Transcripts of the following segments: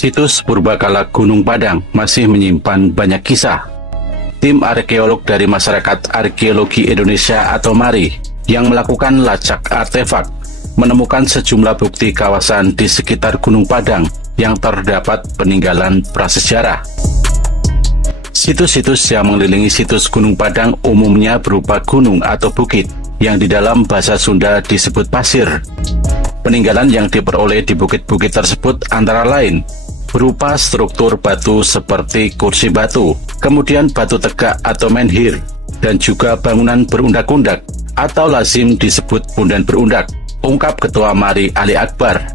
Situs purbakala Gunung Padang masih menyimpan banyak kisah. Tim arkeolog dari Masyarakat Arkeologi Indonesia atau MARI yang melakukan lacak artefak menemukan sejumlah bukti kawasan di sekitar Gunung Padang yang terdapat peninggalan prasejarah. Situs-situs yang mengelilingi situs Gunung Padang umumnya berupa gunung atau bukit yang di dalam bahasa Sunda disebut pasir. Peninggalan yang diperoleh di bukit-bukit tersebut antara lain berupa struktur batu seperti kursi batu, kemudian batu tegak atau menhir, dan juga bangunan berundak-undak atau lazim disebut punden berundak, ungkap Ketua MARI Ali Akbar.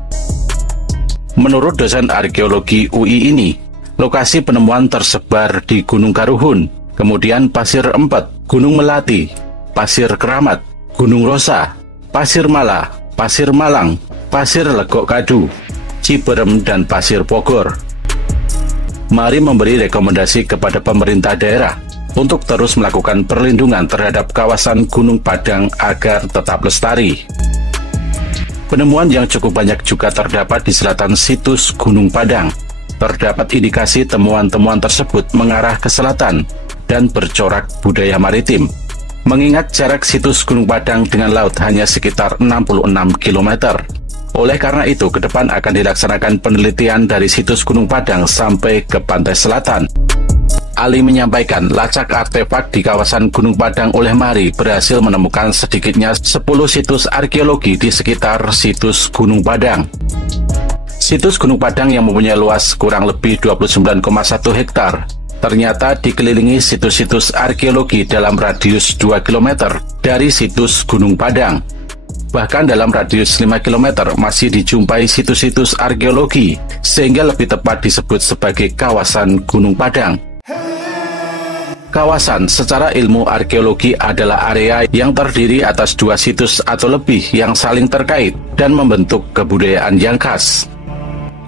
Menurut dosen arkeologi UI ini, lokasi penemuan tersebar di Gunung Karuhun, kemudian Pasir Empet, Gunung Melati, Pasir Keramat, Gunung Rosa, Pasir Mala, Pasir Malang, Pasir Legok Kadu, Ciberem, dan Pasir Bogor. MARI memberi rekomendasi kepada pemerintah daerah untuk terus melakukan perlindungan terhadap kawasan Gunung Padang agar tetap lestari. Penemuan yang cukup banyak juga terdapat di selatan situs Gunung Padang. Terdapat indikasi temuan-temuan tersebut mengarah ke selatan dan bercorak budaya maritim. Mengingat jarak situs Gunung Padang dengan laut hanya sekitar 66 km. Oleh karena itu, ke depan akan dilaksanakan penelitian dari situs Gunung Padang sampai ke pantai selatan. Ali menyampaikan, lacak artefak di kawasan Gunung Padang oleh MARI berhasil menemukan sedikitnya 10 situs arkeologi di sekitar situs Gunung Padang. Situs Gunung Padang yang mempunyai luas kurang lebih 29,1 hektar ternyata dikelilingi situs-situs arkeologi dalam radius 2 km dari situs Gunung Padang. Bahkan dalam radius 5 km masih dijumpai situs-situs arkeologi, sehingga lebih tepat disebut sebagai kawasan Gunung Padang. Kawasan secara ilmu arkeologi adalah area yang terdiri atas 2 situs atau lebih yang saling terkait dan membentuk kebudayaan yang khas.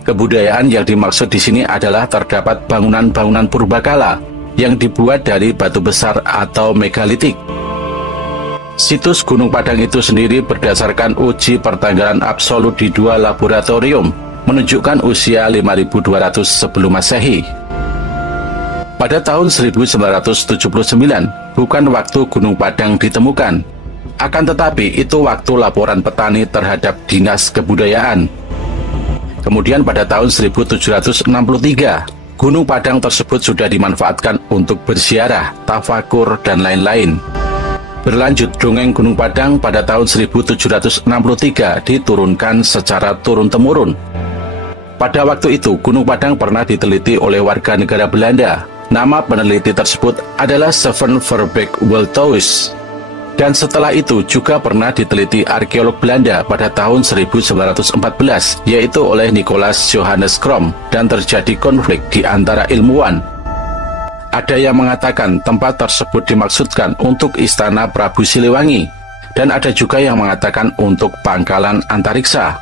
Kebudayaan yang dimaksud di sini adalah terdapat bangunan-bangunan purbakala yang dibuat dari batu besar atau megalitik. Situs Gunung Padang itu sendiri berdasarkan uji pertanggalan absolut di 2 laboratorium menunjukkan usia 5.200 sebelum Masehi. Pada tahun 1979, bukan waktu Gunung Padang ditemukan. Akan tetapi itu waktu laporan petani terhadap Dinas Kebudayaan. Kemudian pada tahun 1763, Gunung Padang tersebut sudah dimanfaatkan untuk berziarah, tafakur, dan lain-lain. Berlanjut, dongeng Gunung Padang pada tahun 1763 diturunkan secara turun-temurun. Pada waktu itu, Gunung Padang pernah diteliti oleh warga negara Belanda. Nama peneliti tersebut adalah Steven Verbeek Wolthuis. Dan setelah itu juga pernah diteliti arkeolog Belanda pada tahun 1914, yaitu oleh Nicolaas Johannes Krom, dan terjadi konflik di antara ilmuwan. Ada yang mengatakan tempat tersebut dimaksudkan untuk istana Prabu Siliwangi, dan ada juga yang mengatakan untuk pangkalan antariksa.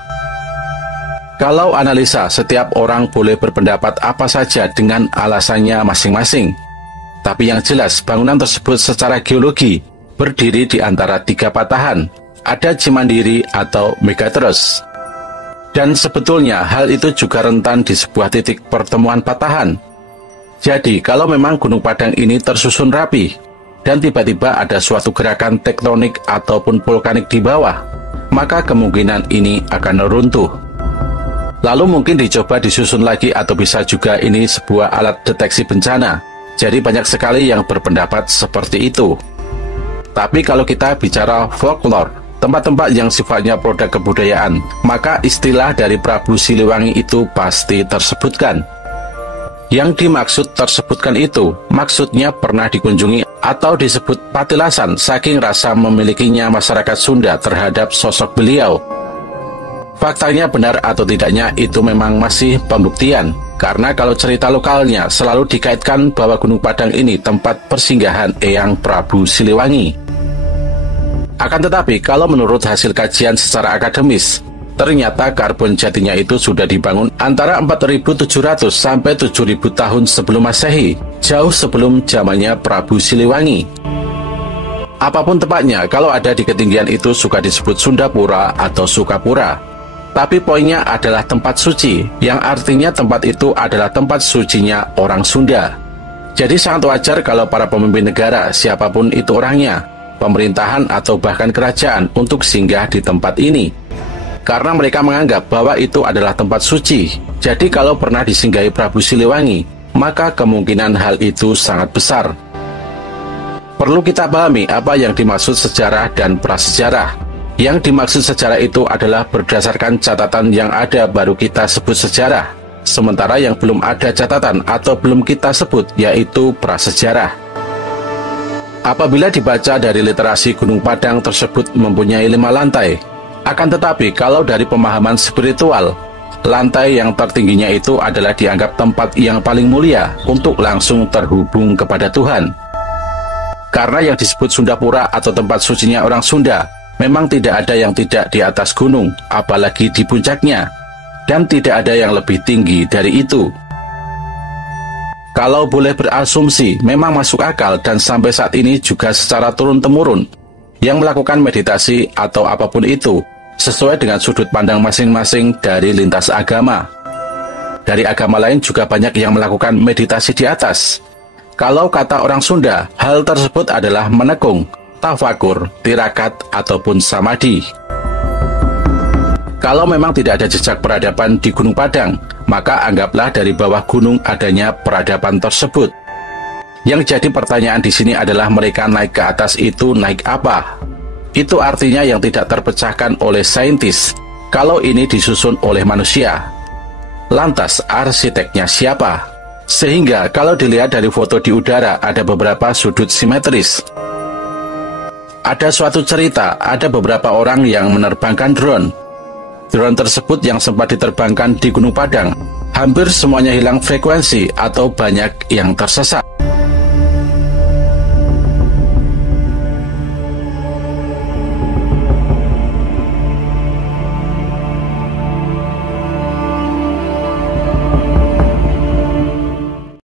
Kalau analisa, setiap orang boleh berpendapat apa saja dengan alasannya masing-masing. Tapi yang jelas, bangunan tersebut secara geologi berdiri di antara 3 patahan, ada Cimandiri atau Megatrus. Dan sebetulnya hal itu juga rentan di sebuah titik pertemuan patahan. Jadi kalau memang Gunung Padang ini tersusun rapi, dan tiba-tiba ada suatu gerakan tektonik ataupun vulkanik di bawah, maka kemungkinan ini akan runtuh. Lalu mungkin dicoba disusun lagi atau bisa juga ini sebuah alat deteksi bencana. Jadi banyak sekali yang berpendapat seperti itu. Tapi kalau kita bicara folklore, tempat-tempat yang sifatnya produk kebudayaan, maka istilah dari Prabu Siliwangi itu pasti tersebutkan. Yang dimaksud tersebutkan itu, maksudnya pernah dikunjungi atau disebut patilasan saking rasa memilikinya masyarakat Sunda terhadap sosok beliau. Faktanya benar atau tidaknya itu memang masih pembuktian, karena kalau cerita lokalnya selalu dikaitkan bahwa Gunung Padang ini tempat persinggahan Eyang Prabu Siliwangi. Akan tetapi, kalau menurut hasil kajian secara akademis, ternyata karbon jatinya itu sudah dibangun antara 4.700 sampai 7.000 tahun sebelum Masehi, jauh sebelum zamannya Prabu Siliwangi. Apapun tepatnya, kalau ada di ketinggian itu suka disebut Sundapura atau Sukapura. Tapi poinnya adalah tempat suci, yang artinya tempat itu adalah tempat sucinya orang Sunda. Jadi sangat wajar kalau para pemimpin negara, siapapun itu orangnya, pemerintahan atau bahkan kerajaan untuk singgah di tempat ini. Karena mereka menganggap bahwa itu adalah tempat suci. Jadi kalau pernah disinggahi Prabu Siliwangi, maka kemungkinan hal itu sangat besar. Perlu kita pahami apa yang dimaksud sejarah dan prasejarah. Yang dimaksud sejarah itu adalah berdasarkan catatan yang ada baru kita sebut sejarah. Sementara yang belum ada catatan atau belum kita sebut yaitu prasejarah. Apabila dibaca dari literasi Gunung Padang tersebut mempunyai 5 lantai. Akan tetapi kalau dari pemahaman spiritual, lantai yang tertingginya itu adalah dianggap tempat yang paling mulia untuk langsung terhubung kepada Tuhan. Karena yang disebut Sundapura atau tempat sucinya orang Sunda, memang tidak ada yang tidak di atas gunung, apalagi di puncaknya. Dan tidak ada yang lebih tinggi dari itu. Kalau boleh berasumsi, memang masuk akal dan sampai saat ini juga secara turun-temurun, yang melakukan meditasi atau apapun itu, sesuai dengan sudut pandang masing-masing dari lintas agama. Dari agama lain juga banyak yang melakukan meditasi di atas. Kalau kata orang Sunda, hal tersebut adalah menekung, tafakur, tirakat, ataupun samadhi. Kalau memang tidak ada jejak peradaban di Gunung Padang, maka anggaplah dari bawah gunung adanya peradaban tersebut. Yang jadi pertanyaan di sini adalah mereka naik ke atas itu naik apa? Itu artinya yang tidak terpecahkan oleh saintis, kalau ini disusun oleh manusia. Lantas arsiteknya siapa? Sehingga kalau dilihat dari foto di udara ada beberapa sudut simetris. Ada suatu cerita, ada beberapa orang yang menerbangkan drone. Drone tersebut yang sempat diterbangkan di Gunung Padang, hampir semuanya hilang frekuensi atau banyak yang tersesat.